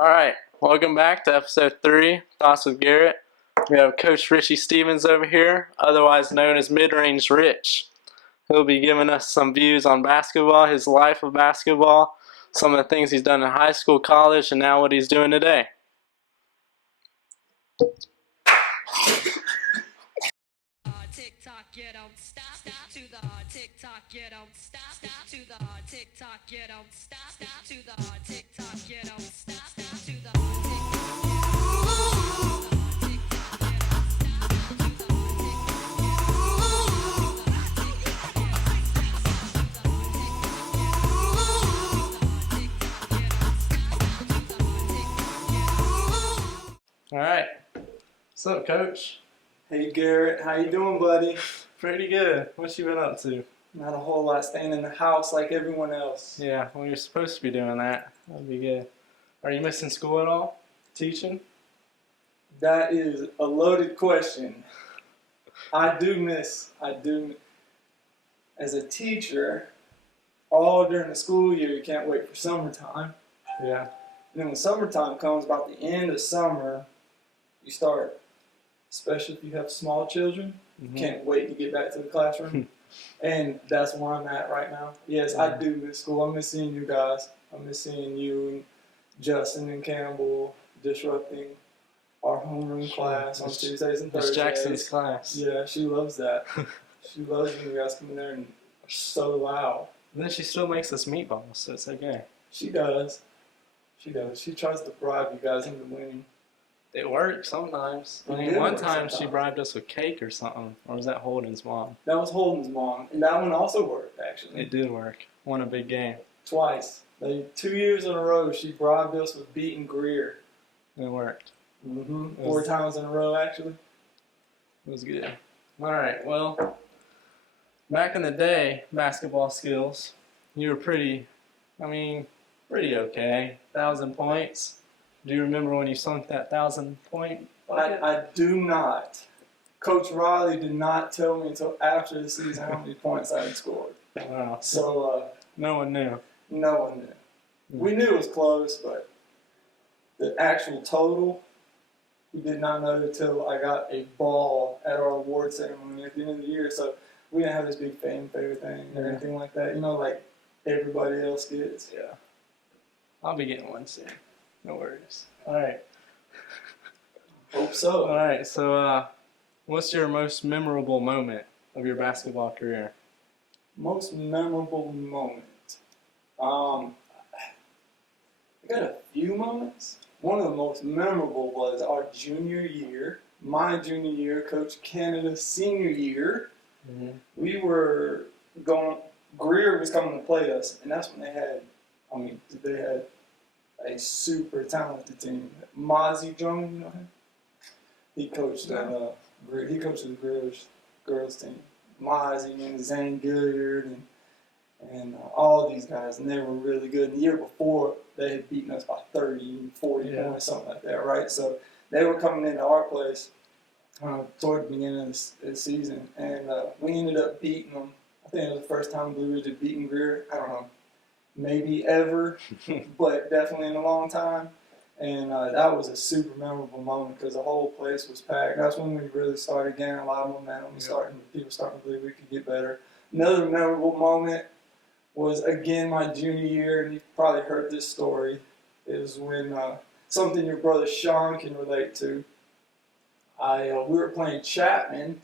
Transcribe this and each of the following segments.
Alright, welcome back to episode 3, Thoughts with Garrett. We have Coach Richie Stevens over here, otherwise known as Mid-Range Rich. He'll be giving us some views on basketball, his life of basketball, some of the things he's done in high school, college, and now what he's doing today. TikTok, you don't stop. To the TikTok, you don't stop. To the TikTok, you don't stop. To the TikTok, you don't stop. To the Alright, what's up, Coach? Hey Garrett, how you doing, buddy? Pretty good. What you been up to? Not a whole lot, staying in the house like everyone else. Yeah, well, you're supposed to be doing that. That'd be good. Are you missing school at all? Teaching? That is a loaded question. I do. As a teacher, all during the school year, you can't wait for summertime. Yeah. And then when summertime comes, about the end of summer, you start, especially if you have small children, can't wait to get back to the classroom. And that's where I'm at right now. Yes, I do miss school. I miss seeing you guys. I miss seeing you and Justin and Campbell disrupting our homeroom class on Tuesdays and Thursdays. Miss Jackson's class. Yeah, she loves that. She loves when you guys come in there and are so loud. And then she still makes us meatballs, so it's okay. She does. She does. She tries to bribe you guys into winning. It works sometimes. I It mean, did one work time she sometimes. bribed us with cake or something. Or was that Holden's mom? That was Holden's mom, and that one also worked, actually. It did work. Won a big game. Twice. 2 years in a row, she bribed us with beating Greer. It worked. Mm-hmm. 4 times in a row, actually. It was good. Alright, well, back in the day, basketball skills, you were pretty okay. 1,000 points. Do you remember when you sunk that 1,000-point bucket? I do not. Coach Riley did not tell me until after the season how many points I had scored. Wow. So, No one knew. no one knew. We knew it was close, but the actual total, we did not know until I got a ball at our award ceremony at the end of the year. So we didn't have this big fanfare thing or anything like that, like everybody else gets. Yeah. I'll be getting one soon. No worries. Alright. Hope so. Alright, so what's your most memorable moment of your basketball career? Most memorable moment. I got a few moments. One of the most memorable was our junior year. My junior year, Coach Canada's senior year. We were Greer was coming to play us, and that's when they had a super talented team. Mozzie Jones, you know him? He coached the girls team. Mozzie and Zane Gilliard and all these guys, and they were really good. And the year before, they had beaten us by 30, 40 points, something like that, right? So they were coming into our place toward the beginning of the season, and we ended up beating them. I think it was the first time Blue Ridge had beaten Greer. I don't know, maybe ever, but definitely in a long time. And that was a super memorable moment because the whole place was packed. That's when we really started gaining a lot of momentum. People starting to believe we could get better. Another memorable moment was, again, my junior year, and you've probably heard this story, is when something your brother Sean can relate to. We were playing Chapman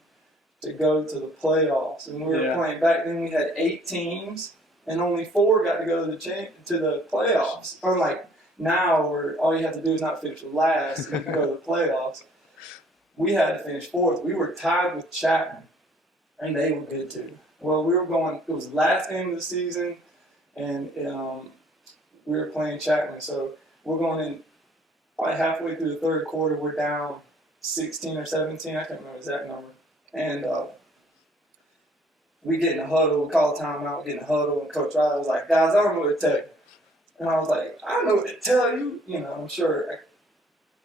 to go to the playoffs, and we were playing, back then we had 8 teams, and only 4 got to go to the playoffs. Unlike now, where all you have to do is not finish last, you can go to the playoffs. We had to finish 4th. We were tied with Chapman, and they were good too. Well, we were going, it was the last game of the season, and we were playing Chapman. So we're going in probably halfway through the third quarter. We're down 16 or 17. I can't remember the exact number. And we get in a huddle. We call a timeout. We get in a huddle. And Coach Riley was like, guys, I don't know what to tell you. And I was like, I don't know what to tell you. I'm sure I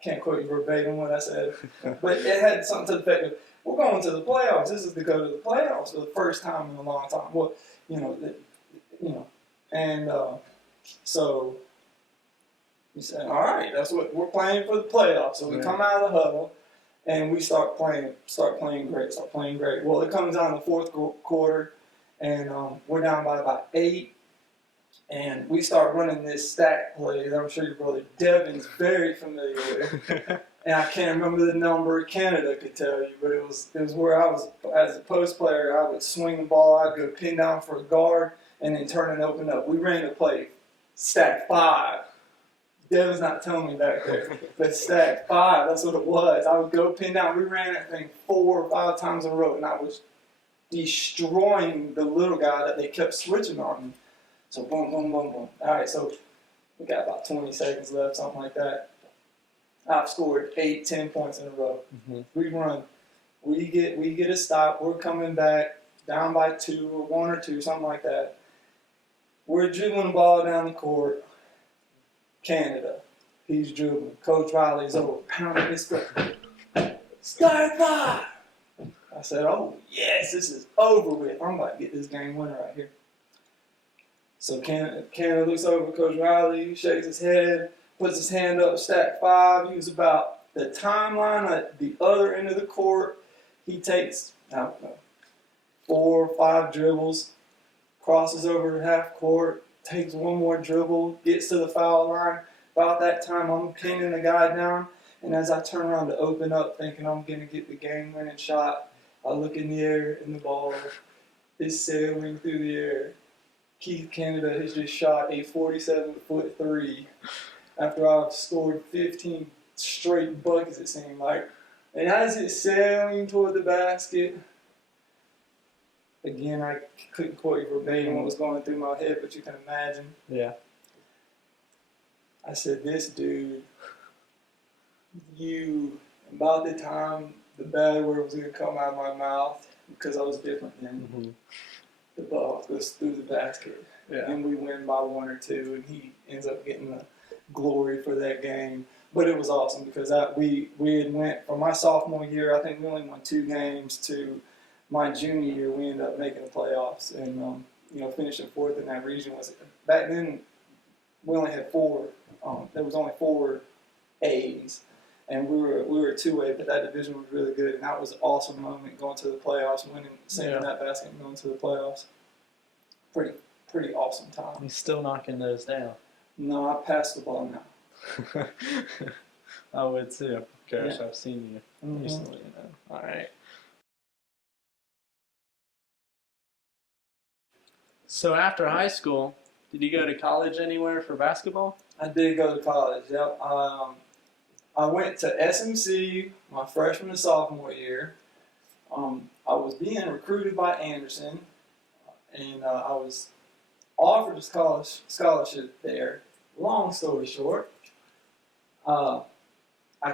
can't quote you verbatim what I said. But it had something to the effect of, we're going to the playoffs. This is to go to the playoffs for the first time in a long time. Well, and so We said, all right, that's what we're playing for the playoffs. So we come out of the huddle and we start playing great. Well, it comes down to the fourth quarter, and we're down by about 8. And we start running this stack play that I'm sure your brother Devin's very familiar with. And I can't remember the number Canada could tell you, but it was where I was, as a post player, I would swing the ball, I'd go pin down for a guard, and then turn and open up. We ran the play stack 5. Devin's not telling me back there, but stack 5, that's what it was. I would go pin down. We ran that thing 4 or 5 times in a row, and I was destroying the little guy that they kept switching on me. So boom, boom, boom, boom. All right, so we got about 20 seconds left, something like that. I've scored 8, 10 points in a row. Mm-hmm. We run. We get a stop. We're coming back down by 2 or 1 or 2, something like that. We're dribbling the ball down the court. Canada. He's dribbling. Coach Riley's over. Pounding his foot. Start 5. I said, oh, yes, this is over with. I'm about to get this game winner right here. So Canada looks over at Coach Riley, shakes his head, puts his hand up, stack 5. He was about the timeline at the other end of the court. He takes, I don't know, 4 or 5 dribbles, crosses over to half court, takes 1 more dribble, gets to the foul line. About that time, I'm pinning the guy down, and as I turn around to open up, thinking I'm going to get the game-winning shot, I look in the air, and the ball is sailing through the air. Keith Canada has just shot a 47-foot 3 after I've scored 15 straight buckets, it seemed like. And as it's sailing toward the basket, again, I couldn't quote you verbatim what was going through my head, but you can imagine. Yeah. I said, this dude, about the time the bad word was going to come out of my mouth, because I was different then, the ball goes through the basket. Yeah. And we win by 1 or 2, and he ends up getting the glory for that game. But it was awesome because we had went from my sophomore year, I think we only won 2 games, to my junior year, we ended up making the playoffs and finishing 4th in that region. Back then we only had 4. There was only 4 A's, and we were a 2A, but that division was really good, and that was an awesome moment going to the playoffs, sending that basket and going to the playoffs. Pretty awesome time. He's still knocking those down. No, I passed the ball now. I would too. Gosh, Yeah. I've seen you recently. All right. So after high school, did you go to college anywhere for basketball? I did go to college. Yep. I went to SMC my freshman and sophomore year. I was being recruited by Anderson, and I was offered a scholarship there. Long story short, I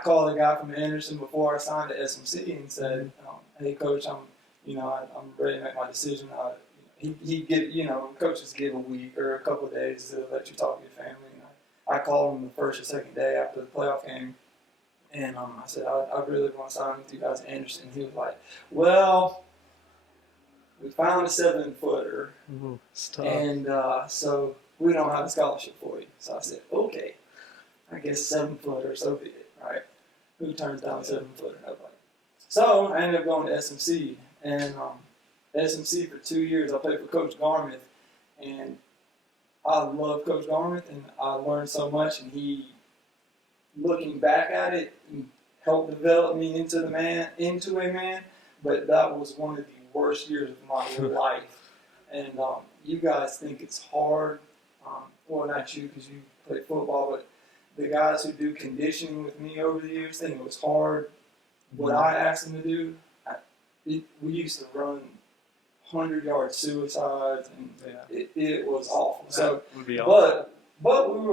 called a guy from Anderson before I signed to SMC and said, "Hey, coach, I'm ready to make my decision." Coaches give a week or a couple of days to let you talk to your family. And I called him the first or second day after the playoff game, and I said, I really want to sign with you guys at Anderson. He was like, well, we found a 7-footer, and so we don't have a scholarship for you. So I said, okay, I guess 7-footer, so be it, right? Who turns down a 7-footer? Nobody. So I ended up going to SMC, and SMC for 2 years. I played for Coach Garmith, and I love Coach Garmith, and I learned so much, and he, looking back at it, helped develop me into a man, but that was one of the worst years of my life. And you guys think it's hard, well, not you because you play football, but the guys who do conditioning with me over the years think it was hard. What I asked them to do, we used to run 100-yard suicides, and it was awful. So, but we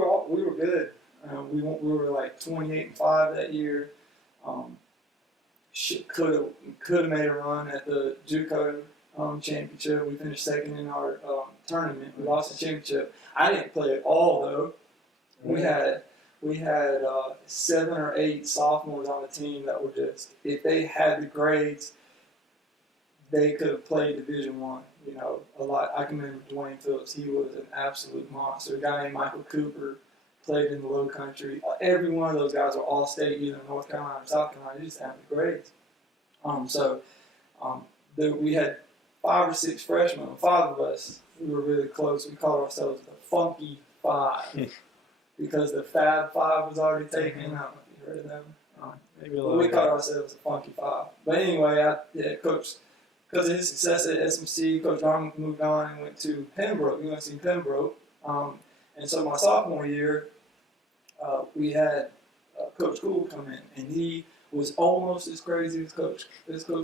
were good. We were like 28-5 that year. Could have made a run at the JUCO championship. We finished second in our tournament. We lost the championship. I didn't play at all though. We had 7 or 8 sophomores on the team that were just, if they had the grades, they could have played Division I. A lot. I can remember Dwayne Phillips. He was an absolute monster. A guy named Michael Cooper played in the Low Country. Every one of those guys were all state, either North Carolina or South Carolina. They just had the grades. We had 5 or 6 freshmen. 5 of us, we were really close. We called ourselves the Funky Five because the Fab Five was already taken. I don't know if you heard of them. Maybe a But little we bit. called ourselves the Funky Five. But anyway, Coach, because of his success at SMC, Coach Arm moved on and went to Pembroke, UNC Pembroke. And so my sophomore year, we had Coach Cool come in, and he was almost as crazy as Coach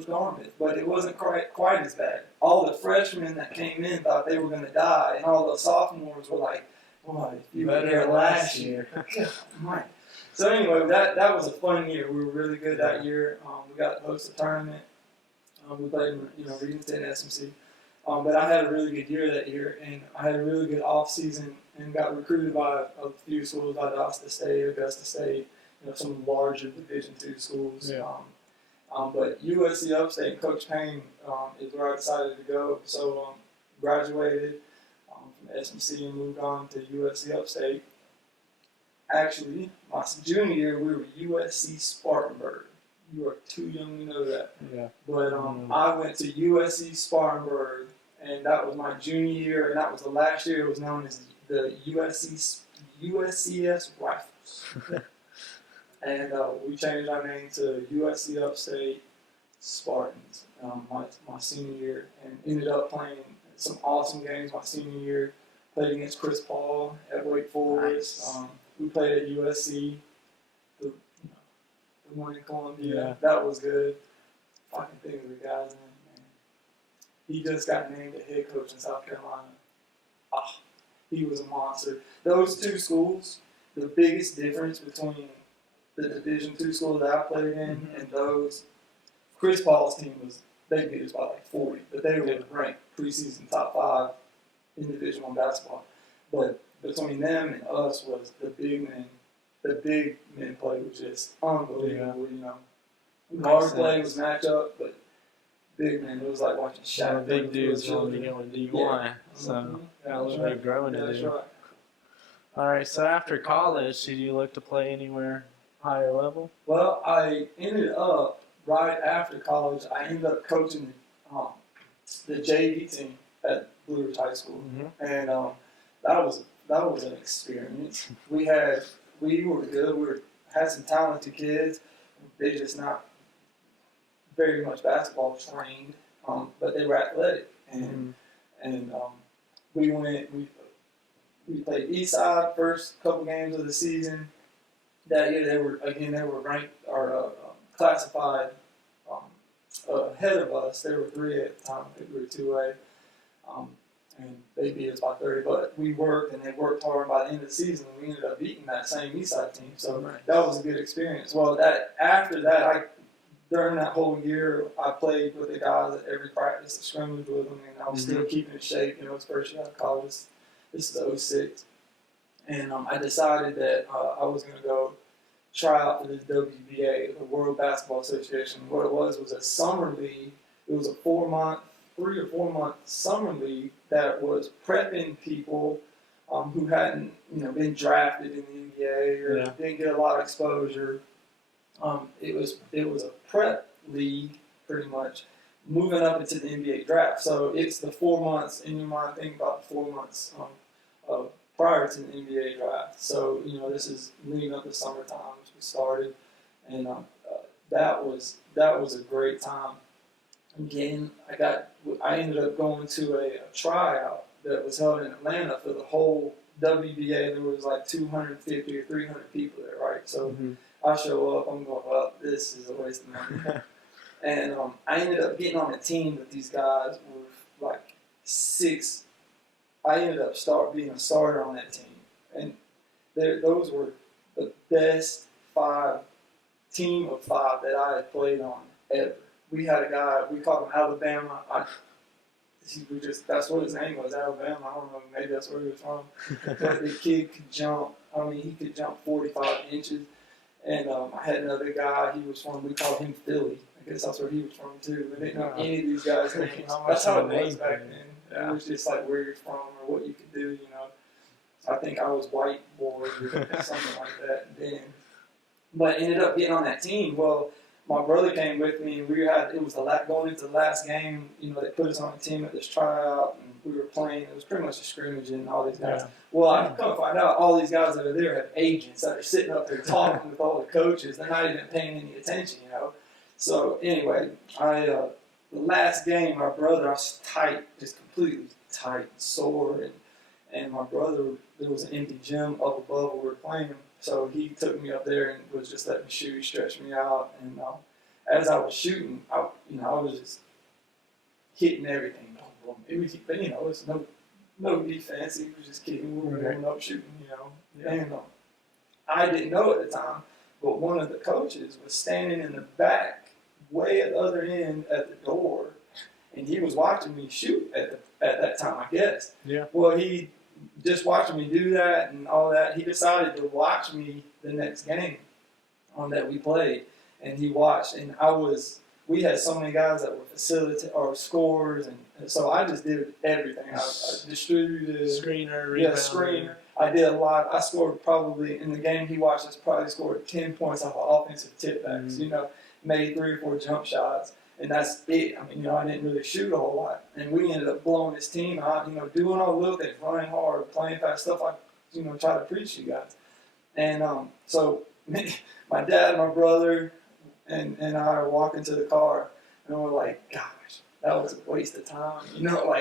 Garment, but it wasn't quite as bad. All the freshmen that came in thought they were going to die, and all the sophomores were like, "Boy, you were there last year." Right. So anyway, that was a fun year. We were really good that year. We got to host a tournament. We played in Region State and SMC. But I had a really good year that year, and I had a really good off season, and got recruited by a few schools, Valdosta State, Augusta State, some larger Division II schools. Yeah. But USC Upstate, Coach Payne is where I decided to go. So graduated from SMC and moved on to USC Upstate. Actually, my junior year, we were USC Spartanburg. You are too young to know that. Yeah. But I went to USC Spartanburg, and that was my junior year, and that was the last year it was known as the USCS Rifles. And we changed our name to USC Upstate Spartans my senior year, and ended up playing some awesome games my senior year. Played against Chris Paul at Wake Forest. Nice. We played at USC, the one in Columbia. Yeah. That was good. I can think of the guy's name, man. He just got named a head coach in South Carolina. He was a monster. Those two schools, the biggest difference between the Division II schools that I played in and those, Chris Paul's team they beat us by like 40, but they were ranked preseason top 5 in Division I basketball. But between them and us was the big men. The big men play was just unbelievable, Guard play was matchup, but big men, it was like watching Shaq. Big dudes wanting to go in D1, so that was really growing to That's do. right. All right, so after college, did you look to play anywhere higher level? Well, I ended up, right after college, I ended up coaching the JV team at Blue Ridge High School. Mm-hmm. And that was an experience. We were good. We had some talented kids. They just not very much basketball trained, but they were athletic. And we played Eastside first couple games of the season. That year they were ranked or classified ahead of us. They were 3A at the time. We were 2A. And they beat us by 30, but we worked, and they worked hard. By the end of the season, we ended up beating that same Eastside team. So that was a good experience. Well, after that, during that whole year, I played with the guys at every practice, scrimmage with them, and I was still keeping in shape. It's first year out of college. This is 06. And I decided that I was going to go try out for the WBA, the World Basketball Association. What it was a summer league. It was a 3 or 4 month summer league that was prepping people who hadn't, been drafted in the NBA or didn't get a lot of exposure. It was a prep league, pretty much, moving up into the NBA draft. So it's the 4 months, in your mind, think about the 4 months prior to the NBA draft. So this is leading up to summertime, which we started, and that was a great time. Again, I ended up going to a tryout that was held in Atlanta for the whole WBA. There was like 250 or 300 people there, right? So I show up, I'm going, well, this is a waste of money. And I ended up getting on a team with these guys with like 6. I ended up being a starter on that team. And those were the best team of 5 that I had played on ever. We had a guy, we called him Alabama. That's what his name was, Alabama. I don't know, maybe that's where he was from. But the kid could jump. He could jump 45 inches. And I had another guy, we called him Philly. I guess that's where he was from too. I didn't know any of these guys' names. That's how it was back then. It was just like where you're from or what you could do, I think I was white boy or something like that then. But ended up getting on that team. Well, my brother came with me, and it was going into the last game. You know, they put us on a team at this tryout, and we were playing. It was pretty much a scrimmage, and all these guys. Yeah. Well, I come to find out all these guys that are there have agents that are sitting up there talking with all the coaches. They're not even paying any attention, you know. So anyway, the last game, my brother, I was tight, just completely tight, sore, and my brother, there was an empty gym up above where we were playing. So he took me up there and was just letting me shoot. He stretched me out, and as I was shooting, I was just hitting everything. It was, but it was no defense. He was just kicking, we were warming up shooting, Yeah. And I didn't know at the time, but one of the coaches was standing in the back, way at the other end at the door, and he was watching me shoot at that time, I guess. Yeah. Well, he just watching me do that and all that, he decided to watch me the next game that we played, and he watched, and we had so many guys that were or scorers, and so I just did everything. I distributed, Screener, rebounder. yeah, screener. I did a lot. I scored probably in the game he watched us probably scored 10 points off of offensive tip-backs. Made 3 or 4 jump shots, and that's it. I mean, I didn't really shoot a whole lot, and we ended up blowing this team out. Doing all the little things, running hard, playing fast, stuff I try to preach to you guys. And so my dad, my brother, and I are walking to the car, and we're like, gosh, that was a waste of time.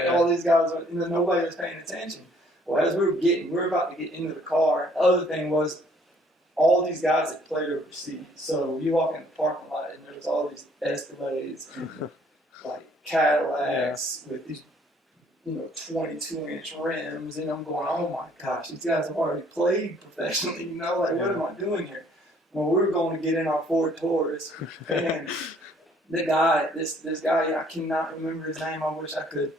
All these guys, nobody was paying attention. Well, as we were about to get into the car, the other thing was all these guys that played overseas. So you walk in the parking lot, and there's all these Escalades, like Cadillacs with these, 22-inch rims, and I'm going, oh my gosh, these guys have already played professionally. What am I doing here? Well, we were going to get in our Ford Taurus, and the guy, this guy, I cannot remember his name. I wish I could.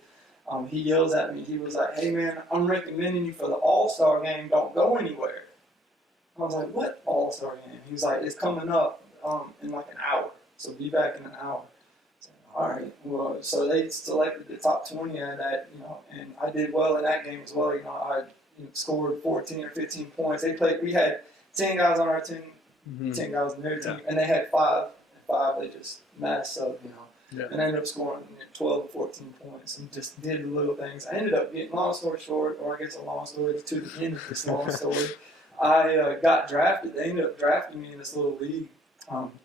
He yells at me. He was like, "Hey man, I'm recommending you for the All-Star game. Don't go anywhere." I was like, "What All-Star game?" He was like, "It's coming up in like an hour. So be back in an hour." I said, all right. Well, so they selected the top 20 out of that, and I did well in that game as well. I scored 14 or 15 points. We had 10 guys on our team. 10 guys in their team, and they had 5. And 5, they just messed up, Yeah. and I ended up scoring 12 or 14 points and just did the little things. I ended up getting, long story short, or I guess a long story to the end of this long story, I got drafted. They ended up drafting me in this little league,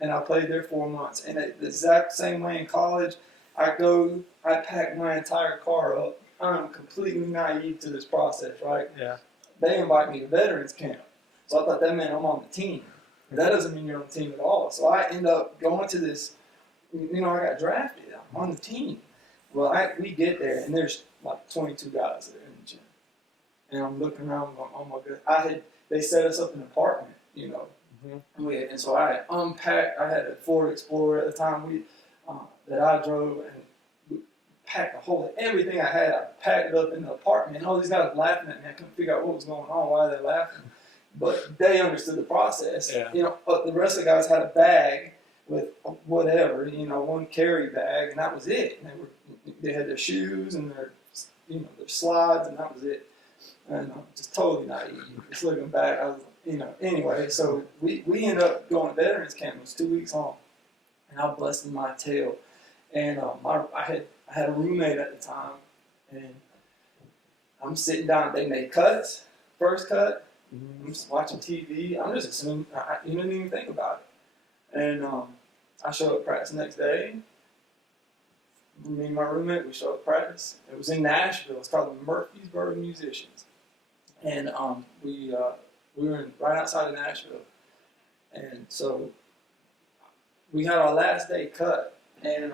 and I played there 4 months. And the exact same way in college, I pack my entire car up. I'm completely naive to this process, right? Yeah. They invite me to veterans camp. So I thought that meant I'm on the team. That doesn't mean you're on the team at all. So I end up going to this, I got drafted. I'm on the team. Well, we get there, and there's like 22 guys there in the gym. And I'm looking around going, oh my God. They set us up in an apartment, And so I unpacked. I had a Ford Explorer at the time that I drove, and we packed everything I had. I packed it up in the apartment, and all these guys were laughing at me. I couldn't figure out what was going on, why they laughing. But they understood the process. Yeah. But the rest of the guys had a bag with whatever, one carry bag, and that was it. And they had their shoes and their slides, and that was it. And just totally naive. Just looking back, I was, anyway. So we ended up going to veterans camp. It was 2 weeks long, and I busted my tail. And I had a roommate at the time, and I'm sitting down. They made cuts, first cut. I'm just watching TV. I'm just assuming you didn't even think about it. And I showed up practice the next day. Me and my roommate, we showed up practice. It was in Nashville. It's called the Murfreesboro Musicians. And we were right outside of Nashville. And so we had our last day cut. And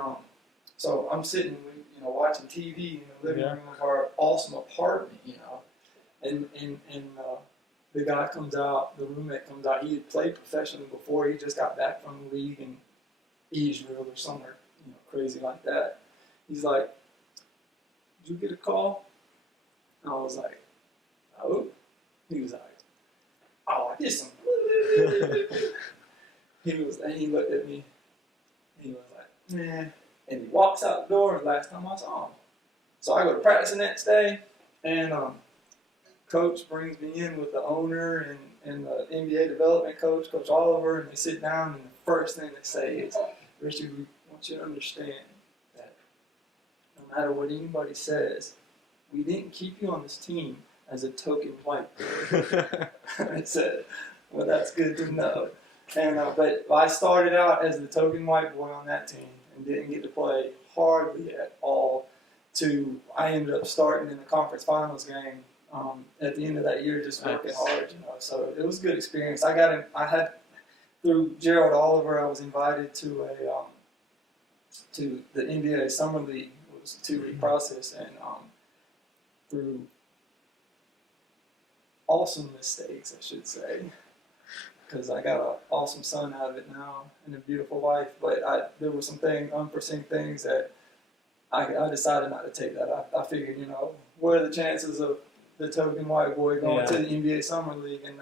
so I'm sitting, watching TV in the living room of our awesome apartment, And the guy comes out, the roommate comes out. He had played professionally before. He just got back from the league in Israel or somewhere, crazy like that. He's like, "Did you get a call?" And I was like, "Oh." He was like, "Oh, I did some." He looked at me. He was like, "Nah." And he walks out the door. And last time I saw him, so I go to practice the next day, and coach brings me in with the owner and the NBA development coach, Coach Oliver, and they sit down, and the first thing they say is, Richie, we want you to understand that no matter what anybody says, we didn't keep you on this team as a token white boy. I said, well, that's good to know. And but I started out as the token white boy on that team and didn't get to play hardly at all. I ended up starting in the conference finals game at the end of that year, just working hard, So it was a good experience. I had through Gerald Oliver, I was invited to the NBA Summer League. It was a 2-week process, and through awesome mistakes, I should say, because I got an awesome son out of it now and a beautiful wife. But there were some unforeseen things that I decided not to take that. I figured, what are the chances of the token white boy going to the NBA Summer League and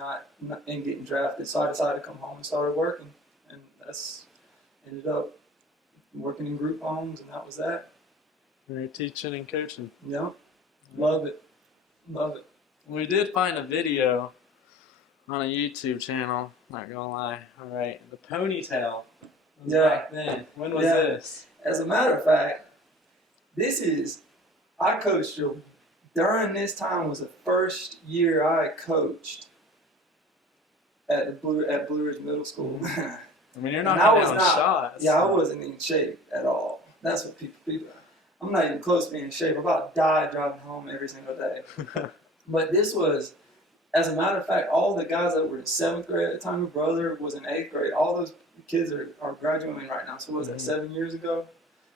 getting drafted? So I decided to come home and started working, and that's ended up working in group homes, and that was that. You're teaching and coaching. Yep, love it. We did find a video on a YouTube channel. Not gonna lie. All right, the ponytail. Back then. When was this? As a matter of fact, I coached during this time was the first year I coached at Blue Ridge Middle School. I mean, you're not down shots. Yeah, I wasn't in shape at all. That's what people. I'm not even close to being in shape. I about died driving home every single day. But this was, as a matter of fact, all the guys that were in 7th grade at the time, my brother was in 8th grade. All those kids are graduating right now. So what was that, 7 years ago?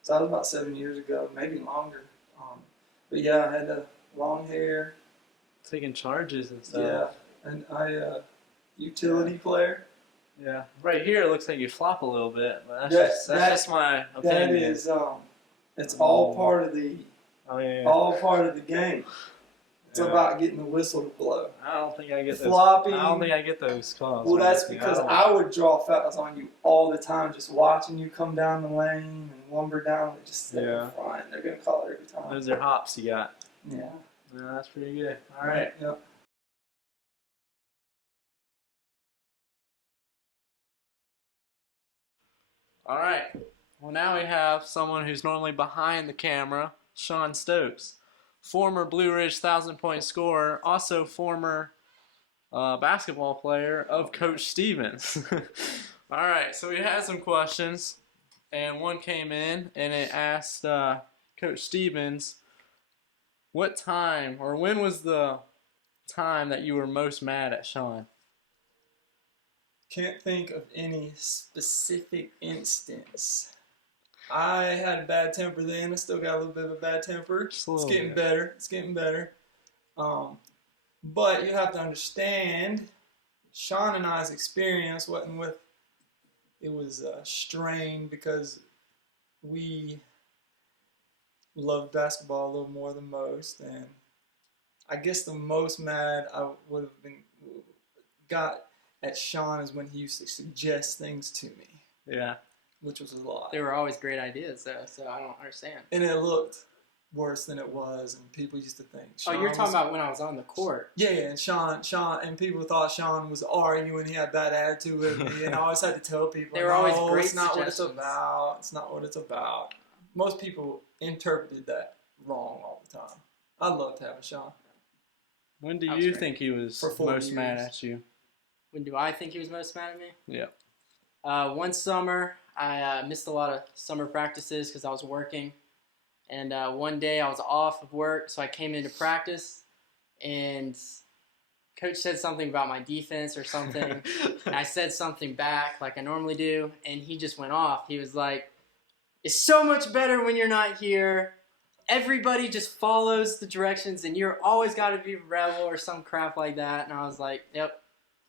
So that was about 7 years ago, maybe longer. But yeah, I had the long hair. Taking charges and stuff. Yeah, and utility player. Yeah, right here it looks like you flop a little bit, but that's just my opinion. That is, it's all part of the all part of the game. It's about getting the whistle to blow. I don't think I get those. Flopping. I don't think I get those calls. Well, that's because I would draw fouls on you all the time, just watching you come down the lane and lumber down. Just fine. They're gonna call it every time. Those are hops you got. Yeah. Yeah, that's pretty good. All right. Yep. All right. Well, now we have someone who's normally behind the camera, Sean Stokes, former Blue Ridge 1,000-point scorer, also former basketball player of Coach Stevens. All right, so we had some questions, and one came in, and it asked Coach Stevens, what time or when was the time that you were most mad at Sean? Can't think of any specific instance. I had a bad temper then. I still got a little bit of a bad temper. It's getting better. It's getting better. But you have to understand, Sean and I's experience wasn't with. It was strained because we loved basketball a little more than most, and I guess the most mad I would have got at Sean is when he used to suggest things to me. Yeah. Which was a lot. They were always great ideas, though, so I don't understand. And it looked worse than it was, and people used to think Sean you're talking about when I was on the court. Yeah, and Sean, and people thought Sean was arguing, he had bad attitude with me, and I always had to tell people, They were always great it's not what it's suggestions. about. It's not what it's about. Most people interpreted that wrong all the time. I loved having Sean. When do you think he was most mad at you? When do I think he was most mad at me? Yeah. One summer, I missed a lot of summer practices because I was working. And one day I was off of work, so I came into practice, and Coach said something about my defense or something. And I said something back like I normally do, and he just went off. He was like, it's so much better when you're not here. Everybody just follows the directions, and you're always got to be a rebel or some crap like that. And I was like, yep.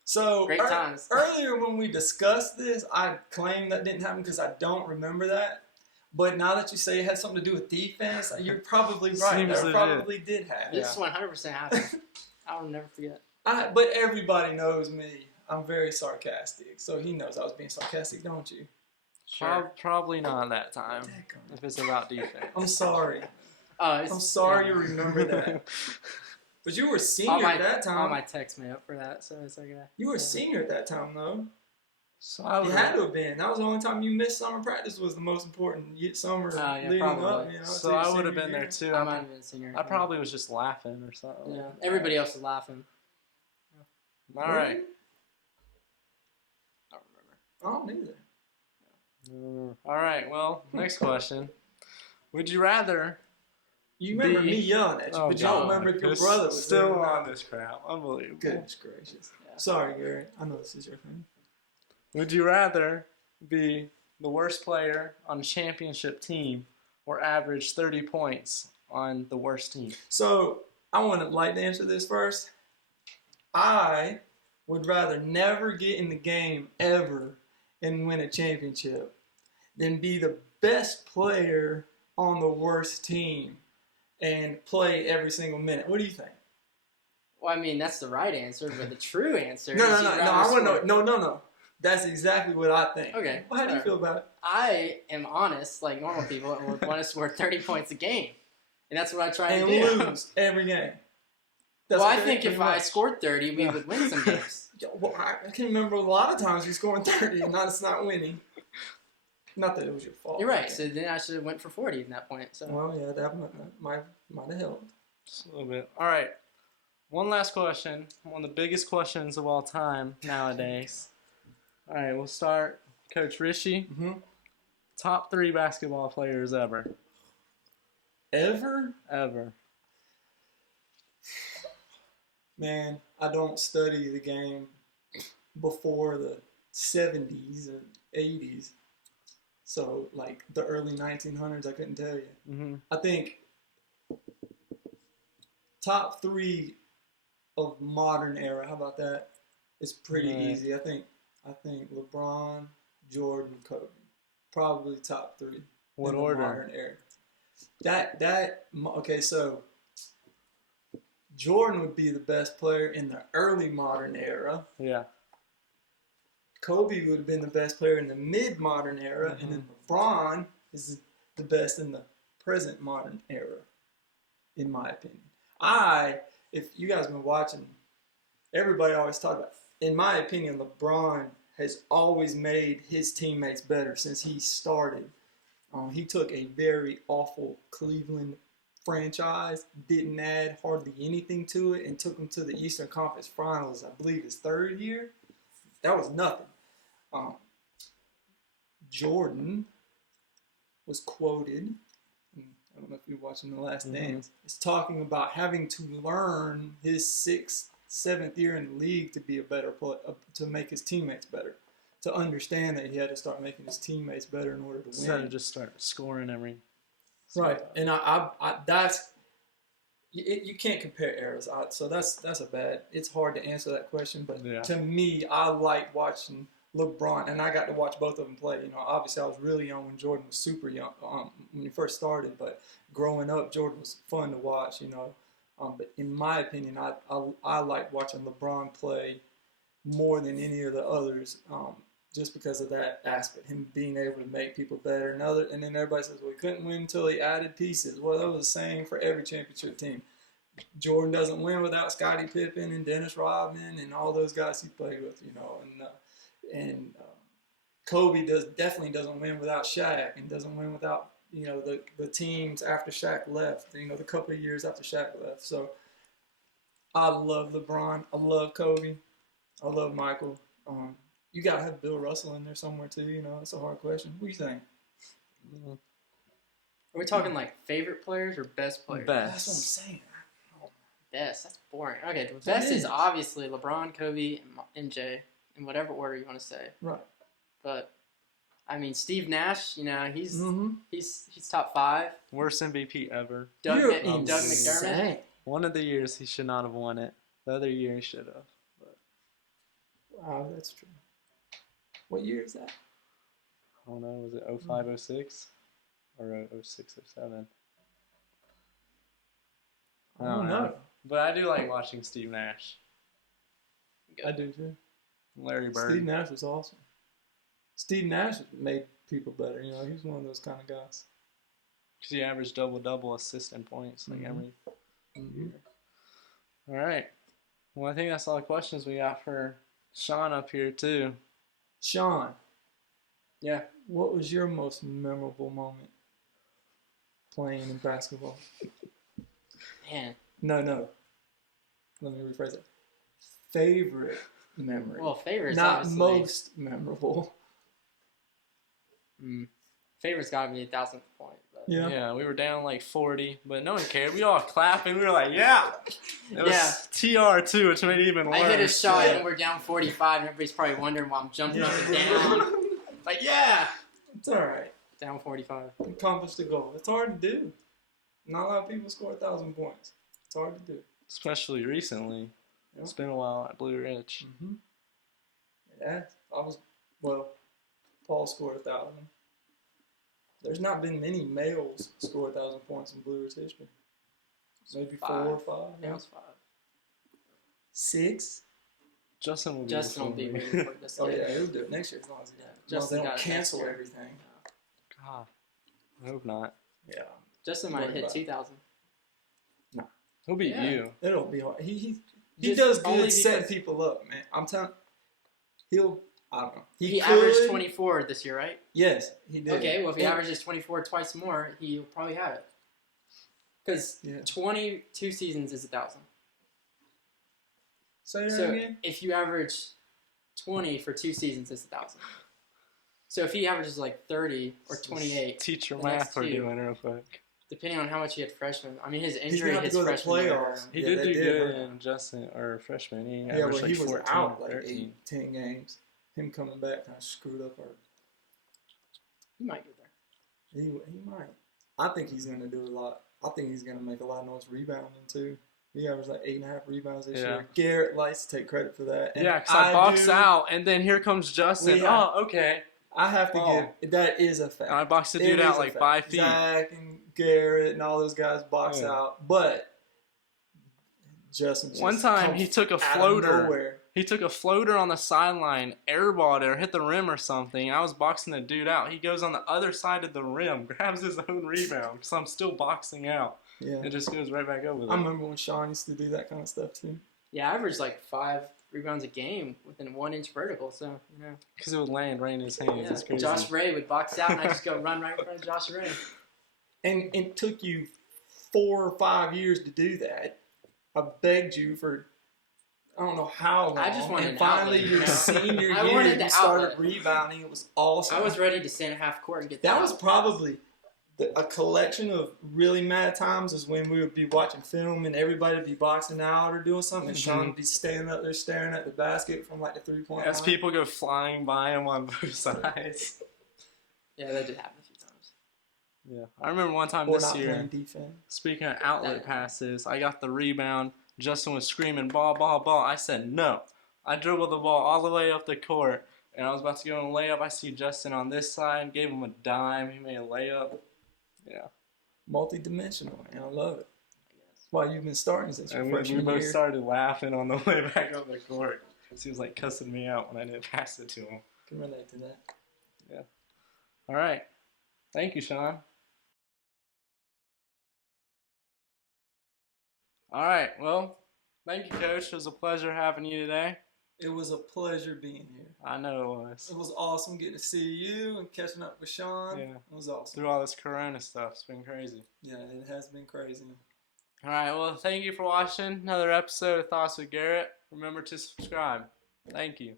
So Great times. Earlier when we discussed this, I claimed that didn't happen because I don't remember that. But now that you say it had something to do with defense, you're probably right. That probably did happen. This 100% happened. I'll never forget. But everybody knows me. I'm very sarcastic. So he knows I was being sarcastic, don't you? Sure. Probably not that time, if it's about defense. I'm sorry. I'm I'm sorry you remember that. But you were All senior my at that time. all my texts made up for that, so it's like You were senior at that time, though. So I You would had to have been. That was the only time you missed summer practice. Was the most important summer leading up. probably. You know, So to your I would senior have been there year. too. I might have been senior. I probably was just laughing or something. Yeah, everybody else was laughing. All right. I don't remember. I don't either. All right. Well, next question. Would you rather? You remember me yelling at you, but you don't remember if your brother was still there or on not. this crap. Unbelievable. Goodness gracious. Yeah. Sorry, Gary. I know this is your thing. Would you rather be the worst player on a championship team or average 30 points on the worst team? So I want to like to answer this first. I would rather never get in the game ever and win a championship than be the best player on the worst team and play every single minute. What do you think? Well, I mean, that's the right answer, but the true answer No, is no, you'd no, no. rather I want score. to know. No. That's exactly what I think. Okay. Well, how do you feel about it? I am honest, like normal people, and would want to score 30 points a game. And that's what I try And to do. lose every game. That's Well, I okay, think if pretty I much. scored 30, we would win some games. Yeah, well, I can remember a lot of times you scoring 30 and it's not winning. Not that it was your fault. You're right. So then I should have went for 40 at that point. So Well, yeah, that might have helped. Just a little bit. All right. One last question. One of the biggest questions of all time nowadays. All right, we'll start. Coach Richie, Mm-hmm. top 3 basketball players ever. Ever? Ever. Man, I don't study the game before the 70s or 80s. So, like the early 1900s, I couldn't tell you. Mm-hmm. I think top 3 of modern era. How about that? It's pretty Right. easy. I think LeBron, Jordan, Kobe, probably top 3. What in the order? modern era. Okay. So Jordan would be the best player in the early modern era. Yeah. Kobe would have been the best player in the mid-modern era, and then LeBron is the best in the present modern era, in my opinion. If you guys have been watching, everybody always talk about, in my opinion, LeBron has always made his teammates better since he started. He took a very awful Cleveland franchise, didn't add hardly anything to it, and took them to the Eastern Conference Finals, I believe his 3rd year. That was nothing. Jordan was quoted, I don't know if you're watching The Last Dance, is talking about having to learn his 6th, 7th year in the league to be a better player, to make his teammates better, to understand that he had to start making his teammates better in order to win. Instead of just start scoring every. Right, and I that's you can't compare eras. So that's a bad. It's hard to answer that question, but Yeah. to me, I like watching LeBron, and I got to watch both of them play. You know, obviously I was really young when Jordan was super young when he first started, but growing up, Jordan was fun to watch. You know, but in my opinion, I like watching LeBron play more than any of the others. Just because of that aspect, him being able to make people better. And then everybody says, well, he couldn't win until he added pieces. Well, that was the same for every championship team. Jordan doesn't win without Scottie Pippen and Dennis Rodman and all those guys he played with, you know. And Kobe definitely doesn't win without Shaq, and doesn't win without, you know, the teams after Shaq left. You know, the couple of years after Shaq left. So I love LeBron. I love Kobe. I love Michael. You got to have Bill Russell in there somewhere, too. You know, it's a hard question. What do you think? are we talking like favorite players or best players? Best. That's what I'm saying. Best. That's boring. Okay, the What best it is is. obviously LeBron, Kobe, and MJ, in whatever order you want to say. Right. But I mean, Steve Nash, you know, he's Mm-hmm. he's top 5. Worst MVP ever. Doug You're McDermott. insane. One of the years he should not have won it. The other year he should have. Wow, that's true. What year is that? I don't know. Was it 05, 06? Or 06, 07? I don't know. But I do like watching Steve Nash. I do, too. Larry Bird. Steve Nash was awesome. Steve Nash made people better. You know, he was one of those kind of guys. Because he averaged double-double assist and points like Mhm. every Mm-hmm. year. All right. Well, I think that's all the questions we got for Sean up here too. Sean, Yeah. what was your most memorable moment playing in basketball? Man. No. Let me rephrase it. Favorite memory. Well, favorites Not obviously. most memorable. Favorite's got to be 1,000th point. But Yeah. Yeah, we were down like 40, but no one cared. We all clapping. We were like, yeah. It was TR2, which made it even worse. I hit a shot Yeah. and we're down 45, and everybody's probably wondering why I'm jumping up and down. Like, yeah. It's all right. Down 45. Accomplished the goal. It's hard to do. Not a lot of people score 1,000 points. It's hard to do. Especially recently. Yeah. It's been a while at Blue Ridge. Mm-hmm. Yeah, Paul scored 1,000. There's not been many males score 1,000 points in Blue Ridge history. Maybe 4 or 5. Yeah, it was 5. 6? Justin will be Justin will be before waiting me. for this. Oh yeah, he'll do it next year as long as he Yeah, as long as they Justin don't got it cancel next year. everything. God, I hope not. Yeah, Justin might Worry hit about it. 2,000. He'll beat Yeah. you. it'll be hard. He Just does only good setting because- people up, man. I'm telling. I don't know. He could, averaged 24 this year, right? Yes, he did. Okay, well, if he And- averages 24 twice more, he'll probably have it. Because Yeah. 22 seasons is 1,000. Say that So again. if you average 20 for 2 seasons, it's 1,000. So if he averages like 30 or 28, Teach your the math next for two. doing real quick. depending on how much he had freshman. I mean, his He's injury gonna have his to go to the freshman year. playoffs. He Yeah, did they do did, good but- in Justin or freshman. He Yeah, averaged but like he was 14 out or like 13. 8-10 games. Him coming back kind of screwed up our. He might get there. He might. I think he's gonna do a lot. I think he's gonna make a lot of noise rebounding too. He averaged like 8.5 rebounds this Yeah. year. Garrett likes to take credit for that. And Yeah, because I box do- out, and then here comes Justin. We have- Oh, okay. I have to Oh. give that is a fact. And I boxed the It dude is out a like fact. 5 feet. Zach and Garrett and all those guys box Yeah. out, but Justin. Just One time comes he took a out of floater. nowhere. He took a floater on the sideline, airballed it, or hit the rim or something. I was boxing the dude out. He goes on the other side of the rim, grabs his own rebound, because I'm still boxing out. Yeah, It just goes right back over I there. remember when Sean used to do that kind of stuff too. Yeah, I averaged like 5 rebounds a game within 1 inch vertical. So, you know. Because it would land right in his hands. Yeah. It's crazy. Josh Ray would box out, and I just go run right in front of Josh Ray. And it took you 4 or 5 years to do that. I begged you for I don't know how long. I just wanted and an finally outlet, your you know? senior I year wanted the you started outlet. rebounding. It was awesome. I was ready to stand at half court and get That the was outlet. probably a collection of really mad times is when we would be watching film and everybody would be boxing out or doing something and Sean would be standing up there staring at the basket from like the 3-point As line. people go flying by him on both sides. Yeah, that did happen a few times. Yeah. I remember one time or this not year, playing defense. speaking of outlet That- passes, I got the rebound. Justin was screaming, ball, ball, ball. I said, no. I dribbled the ball all the way up the court, and I was about to go in a layup. I see Justin on this side, gave him a dime. He made a layup. Yeah. Multi-dimensional, man. I love it. That's why you've been starting since your And we freshman both year. started laughing on the way back up the court. He was like cussing me out when I didn't pass it to him. Can relate to that. All right. Thank you, Sean. All right. Well, thank you, Coach. It was a pleasure having you today. It was a pleasure being here. I know it was. It was awesome getting to see you and catching up with Sean. Yeah. It was awesome. Through all this Corona stuff, it's been crazy. Yeah, it has been crazy. All right. Well, thank you for watching another episode of Thoughts with Garrett. Remember to subscribe. Thank you.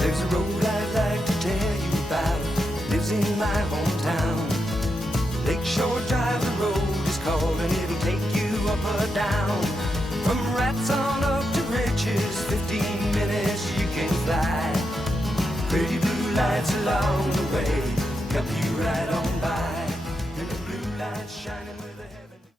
There's a road I'd like to tell you about. Lives in my hometown. Lakeshore Drive, the road is called, and it'll take you up or down. From rats on up to riches, 15 minutes you can fly. Pretty blue lights along the way, help you right on by.